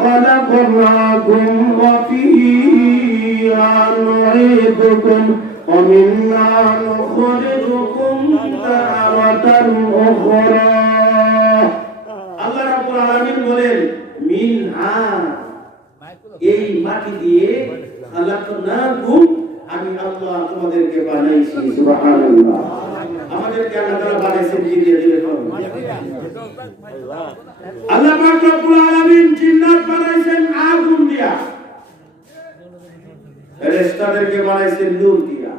خلقناكم وفيها نعيدكم ومنها نخرجكم تارة أخرى আল্লাহ রাব্বুল আলামিন বলেন মিনহা এই মাটি দিয়ে খালাকনাকুম আমি আল্লাহ তোমাদেরকে বানাইছি সুবহানাল্লাহ আমাদেরকে আল্লাহ তাআলা বানাইছেন কি দিয়ে দেখুন আল্লাহ পাক রব্বুল আলামিন জিন্নাত বানাইছেন আগুন দিয়া ফেরেশতাদেরকে বানাইছেন নূর দিয়া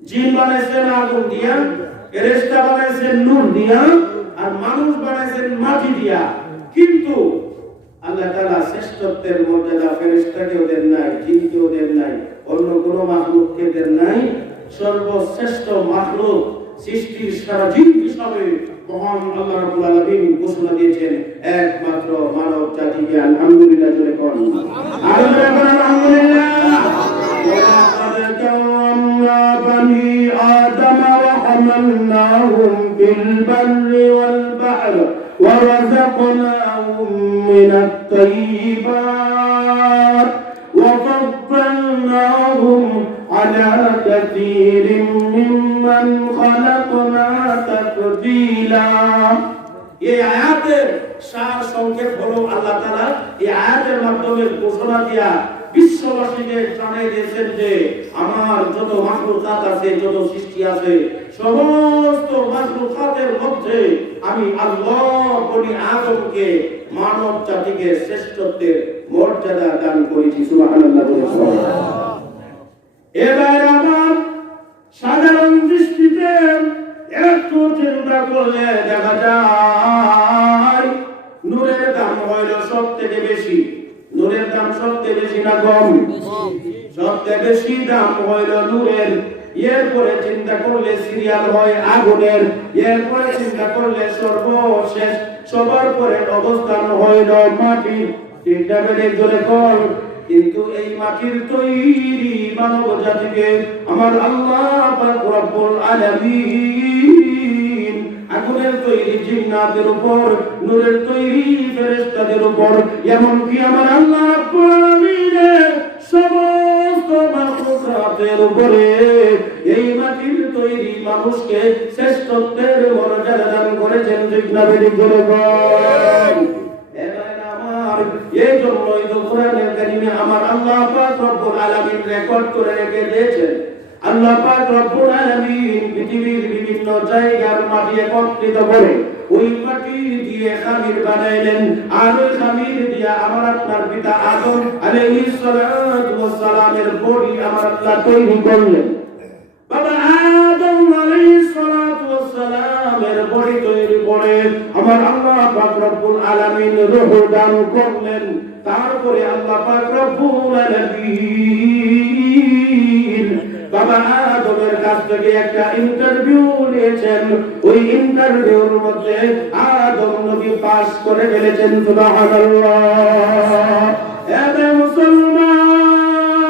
জিন বানাইছেন আগুন দিয়া ফেরেশতা বানাইছেন নূর দিয়া আর মানুষ বানাইছেন মাটি দিয়া কিন্তু আল্লাহ তাআলা শ্রেষ্ঠত্বের মর্যাদা ফেরেশতাকেও দেন নাই জিনকেও দেন নাই অন্য কোন মাখলুককে দেন নাই সর্বশ্রেষ্ঠ মাখলুক সৃষ্টির সারা জীব হিসাবে মহান আল্লাহ রাব্বুল আলামিন ঘোষণা দিয়েছেন একমাত্র মানব জাতিকে আলহামদুলিল্লাহ জোরে কোন আলহামদুলিল্লাহ ওয়া বানি আদম ওয়া হামালনাহুম ফিল বাররি ওয়াল বাহর ওয়া রাযাকনাহুম মিনাত তাইয়্যিবাত ওয়া ফাদ্দালনাহুম আলা কাসীরিন মিম্মান খালাকনা তাফদীলা এই আয়াতের সার সংক্ষেপ হলো আল্লাহ তাআলা এই আয়াতের মাধ্যমে ঘোষণা দিয়া বিশ্ববাসীকে জানিয়ে দিয়েছেন যে আমার যত মাখলুকাত আছে যত সৃষ্টি আছে সমস্ত মাখলুকাতের মধ্যে আমি আল্লাহ বনি আদমকে মানব জাতিকে শ্রেষ্ঠত্বের মর্যাদা দান করেছি সুবহানাল্লাহ এবার আমার সাধারণ দৃষ্টিতে একটু চিন্তা করলে দেখা যায় নূরের দাম হইল সবথেকে বেশি নূরের দাম সবথেকে বেশি না কম সবথেকে বেশি দাম হইল নূরের এরপরে চিন্তা করলে সিরিয়াল হয় আগুনের এরপরে চিন্তা করলে সর্বশেষ সবার পরে অবস্থান হইল মাটির তিনটা বেড়ে জোরে কর কিন্তু এই মাটির তৈরি মানব জাতিকে আমার আল্লাহ পাক রব্বুল আলামিন আগুনের তৈরি জিন্নাতের উপর নূরের তৈরি ফেরেশতাদের উপর এমনকি আমার আল্লাহ রাব্বুল আলামিনের সমস্ত মাখলুকাতের উপরে এই মাটির তৈরি মানুষকে শ্রেষ্ঠত্বের মর্যাদা দান করেছেন ঠিক না বেরি জোরে বল এই জন্যই তো কোরআনের কারিমে আমার আল্লাহ পাক রব্বুল আলামিন রেকর্ড করে রেখে দিয়েছেন আল্লাহ পাক রব্বুল আলামিন পৃথিবীর বিভিন্ন জায়গার মাটি একত্রিত করে ওই মাটি দিয়ে খামির বানাইলেন আর ওই খামির দিয়ে আমার আপনার পিতা আদম আলাইহিস সালাতু ওয়াস সালামের বডি আমার আল্লাহ তৈরি করলেন বাবা আদম আলাইহিস সালাতু ওয়াস সালামের বডি তৈরি করে আমার আল্লাহ পাক রব্বুল আলামিন রূহ দান করলেন তারপরে আল্লাহ পাক রব্বুল আলামিন বাবা আদমের কাছ থেকে একটা ইন্টারভিউ নিয়েছেন ওই ইন্টারভিউর মধ্যে আদম নবী পাস করে ফেলেছেন সুবহানাল্লাহ এ মুসলমান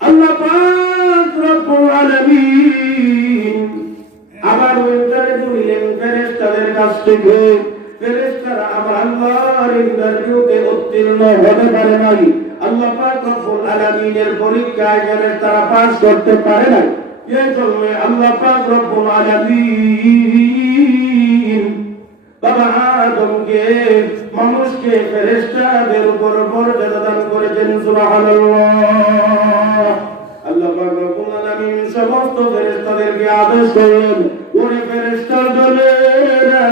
আল্লাহ পাক রব্বুল আলামিন আবার ইন্টারভিউ নিলেন ফেরেশতাদের কাছ থেকে ফেরেশতারা আমার আল্লাহর ইন্টারভিউতে উত্তীর্ণ হতে পারে নাই আল্লাহ পাক রব্বুল আলামিনের পরীক্ষায় ফেরেশতারা পাস করতে পারে নাই এই জন্য আল্লাহ পাক রব্বুল আলামিন বাবা আদমকে মানুষকে ফেরেশতাদের উপর মর্যাদা দান করেছেন সুবহানাল্লাহ আল্লাহ পাক রব্বুল আলামিন সমস্ত ফেরেশতাদেরকে আদেশ করলেন ওরে ফেরেশতা দলেরা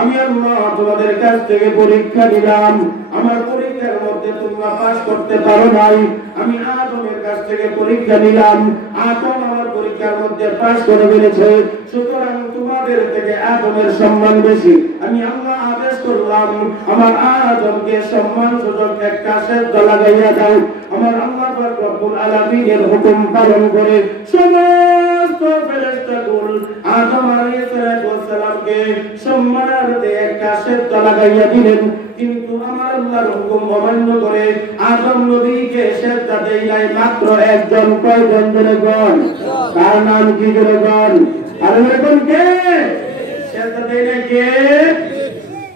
আমি আল্লাহ তোমাদের কাছ থেকে পরীক্ষা নিলাম আমার পরীক্ষার মধ্যে তোমরা পাস করতে পারো নাই আমি আদমের কাছ থেকে পরীক্ষা নিলাম আদম আমার পরীক্ষার মধ্যে পাস করে ফেলেছে সুতরাং তোমাদের থেকে আদমের সম্মান বেশি আমি আল্লাহ আদেশ করলাম আমার আদমকে সম্মান সূচক একটা সেজদা লাগাইয়া দাও আমার আল্লাহ পাক রব্বুল আলামিনের হুকুম পালন করে সমস্ত ফেরেশতাগুলো আদম আলাইহিস সালামকে সম্মানার্থে একটা সেজদা লাগাইয়া দিলেন কিন্তু আমার আল্লাহর হুকুম অমান্য করে আদম নবীকে সেজদা দেই নাই মাত্র একজন কয়জন জনগণ তার নাম কি জনগণ আর এখন কে সেজদা দেই নাই কে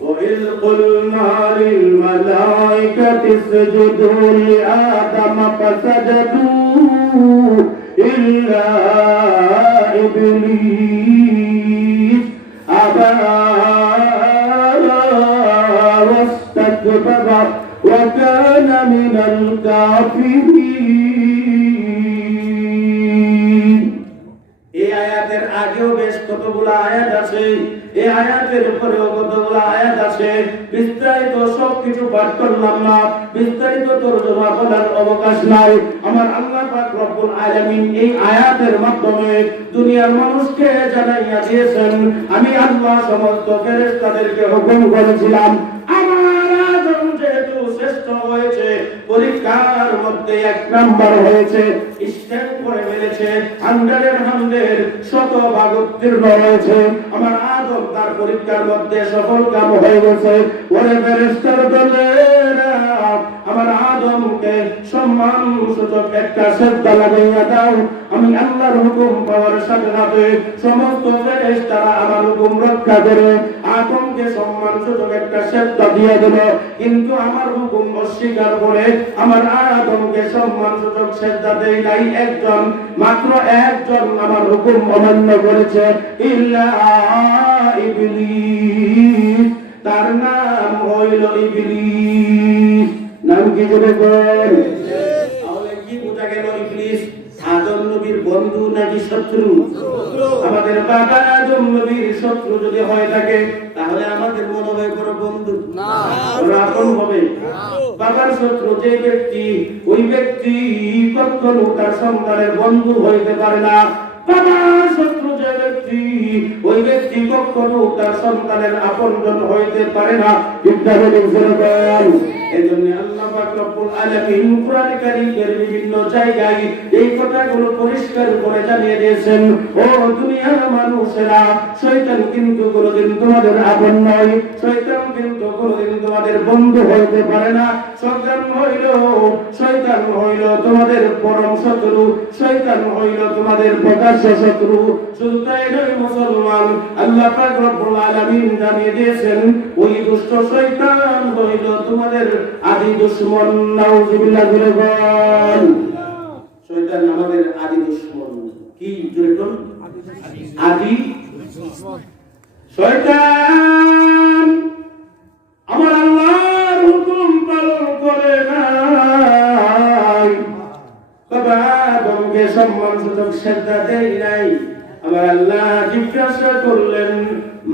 وإذ قلنا للملائكة اسجدوا لآدم فسجدوا إلا إبليس أبى واستكبر وكان من الكافرين. এই আয়াতের আগেও বেশ কতগুলো আয়াত আছে, এই আয়াতের উপরেও কতগুলো আয়াত আছে। বিস্তারিত সবকিছু পাঠ করলাম না, বিস্তারিত তরজমা করার অবকাশ নাই। আমার আল্লাহ পাক রব্বুল আলামিন এই আয়াতের মাধ্যমে দুনিয়ার মানুষকে জানাইয়া দিয়েছেন, আমি আল্লাহ সমস্ত ফেরেশতাদেরকে হুকুম করেছিলাম আমার আদম যেহেতু শ্রেষ্ঠ হয়েছে, পরীক্ষার মধ্যে 1 নাম্বার হয়েছে, স্ট্যান্ড করে ফেলেছে, 100 শতভাগ উত্তীর্ণ হয়েছে, আমার আদম তার পরীক্ষার মধ্যে সফল কাম হয়ে গেছে। ওরে ফেরেশতার দলেরা, আমার আদমকে সম্মান সূচক একটা সেজদা লাগাইয়া দাও। আমি আল্লাহর হুকুম পাওয়ার সাথে সাথে সমস্ত ফেরেশতারা আমার হুকুম রক্ষা করে আদমকে সম্মান সূচক একটা সেজদা দিয়ে দিল। কিন্তু আমার হুকুম অস্বীকার করে আমার আদমকে সম্মান সূচক সেজদা দেয় নাই একজন, মাত্র একজন আমার হুকুম অমান্য করেছে, ইল্লা ইবলিস, তার নাম হইল ইবলিস। নাম কি জোরে বল? তাহলে কি বোঝা গেল? ইবলিস আদম নবীর বন্ধু নাকি শত্রু? আমাদের বাবা আদম নবীর শত্রু যদি হয়ে থাকে তাহলে আমাদের মনে হয় বড় বন্ধু না, আপন হবে। বাবার শত্রু যে ব্যক্তি, ওই ব্যক্তি কখনো তার সন্তানের বন্ধু হইতে পারে না। বাবার শত্রু যে ব্যক্তি, ওই ব্যক্তি কখনো তার সন্তানের আপনজন হইতে পারে না। এজন্য আল্লাহ পাক রব্বুল আলামিন কুরআন কারীমের বিভিন্ন জায়গায় এই কথাগুলো পরিষ্কার করে জানিয়ে দিয়েছেন, ও দুনিয়ার মানুষেরা, শয়তান কিন্তু কোনোদিন তোমাদের আপন নয়, শয়তান কিন্তু কোনোদিন তোমাদের বন্ধু হইতে পারে না। শয়তান হইল তোমাদের পরম শত্রু, শয়তান হইল তোমাদের প্রকাশ্য শত্রু। শুধু তাই নয় মুসলমান, আল্লাহ পাক রব্বুল আলামিন জানিয়ে দিয়েছেন ওই দুষ্ট শয়তান হইল তোমাদের আদি দুশমন। নাউযুবিল্লাহ বলে বল। শয়তান আমাদের আদি দুশমন। কি জোরে বল? আদি দুশমন। শয়তান আমার আল্লাহর হুকুম পালন করে নাই, বাবা আদমকে সম্মান সূচক সেজদা দেয় নাই। আমার আল্লাহ জিজ্ঞাসা করলেন,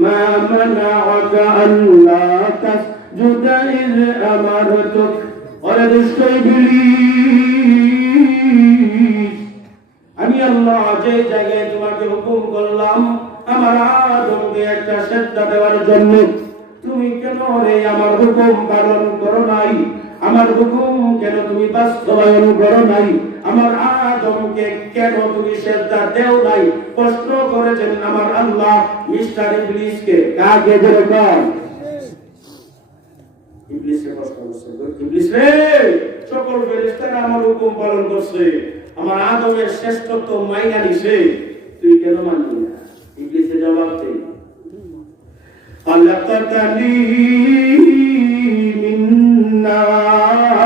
মা মানাআকা আল্লা তাসজুদা ইয আমারতুক। ওরে দুষ্ট ইবলিস, আমি আল্লাহ যে জায়গায় তোমাকে হুকুম করলাম আমার আদমকে একটা সেজদা দেওয়ার জন্য, তুমি কেন রে আমার হুকুম পালন করো নাই? আমার হুকুম কেন তুমি বাস্তবায়ন করো নাই? আমার আদমকে কেন তুমি সেজদা দেও নাই? প্রশ্ন করেছেন আমার আল্লাহ মিস্টার ইবলিসকে। কাকে যেরকম ইবলিসকে প্রশ্ন করছে, ইবলিস রে, সকল ফেরেশতারা আমার হুকুম পালন করছে, আমার আদমের শ্রেষ্ঠত্ব মাইনা নিছে, তুই কেন মানলি না? ইবলিসের জবাব দেয়, خلقتني من نار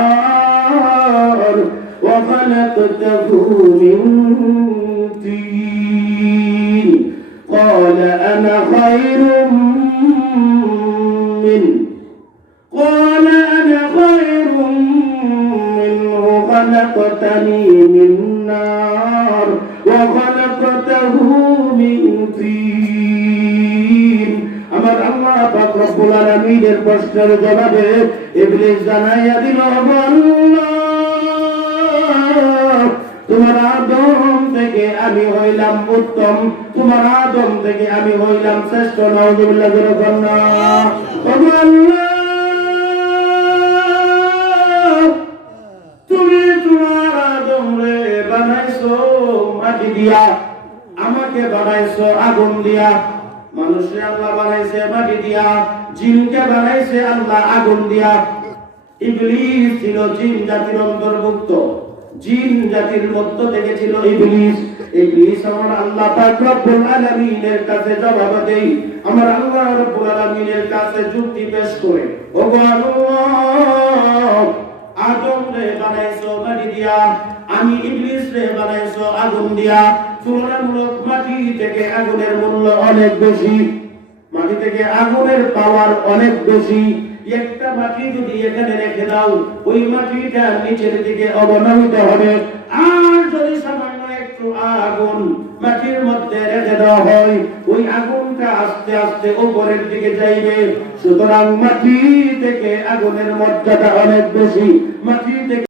وخلقته من طين قال أنا خير منه خلقتني من نار وخلقته من طين। আমার আল্লাহ পাক রব্বুল আলামিনের প্রশ্নের জবাবে ইবলিস জানাইয়া দিল, তোমার আদম থেকে আমি হইলাম উত্তম, তোমার আদম থেকে আমি হইলাম শ্রেষ্ঠ। নাউযুবিল্লাহ বলেন না। তুমি তোমার আদম রে বানাইছো মাটি দিয়া, আমাকে বানাইছো আগুন দিয়া। মানুষকে আল্লাহ বানাইছে মাটি দিয়া, জিনকে বানাইছে আল্লাহ আগুন দিয়া। ইবলিস ছিল জিন জাতির অন্তর্ভুক্ত। জিন জাতির মধ্য থেকে ছিল ইবলিস। ইবলিস আমার আল্লাহ পাক রব্বুল আলামিনের কাছে জবাব দেই, আমার আল্লাহ রব্বুল আলামিনের কাছে যুক্তি পেশ করে, ওগো আল্লাহ, আদম রে বানাইছো মাটি দিয়া, আমি ইবলিস রে বানাইছো আগুন দিয়া। তুলনামূলক মাটি থেকে আগুনের মূল্য অনেক বেশি, মাটি থেকে আগুনের পাওয়ার অনেক বেশি। একটা মাটি যদি এখানে রেখে দাও, ওই মাটিটা নিচের দিকে অবনমিত হবে। আর যদি সামান্য একটু আগুন মাটির মধ্যে রেখে দেওয়া হয়, ওই আগুনটা আস্তে আস্তে উপরের দিকে যাইবে। সুতরাং মাটি থেকে আগুনের মর্যাদা অনেক বেশি। মাটি থেকে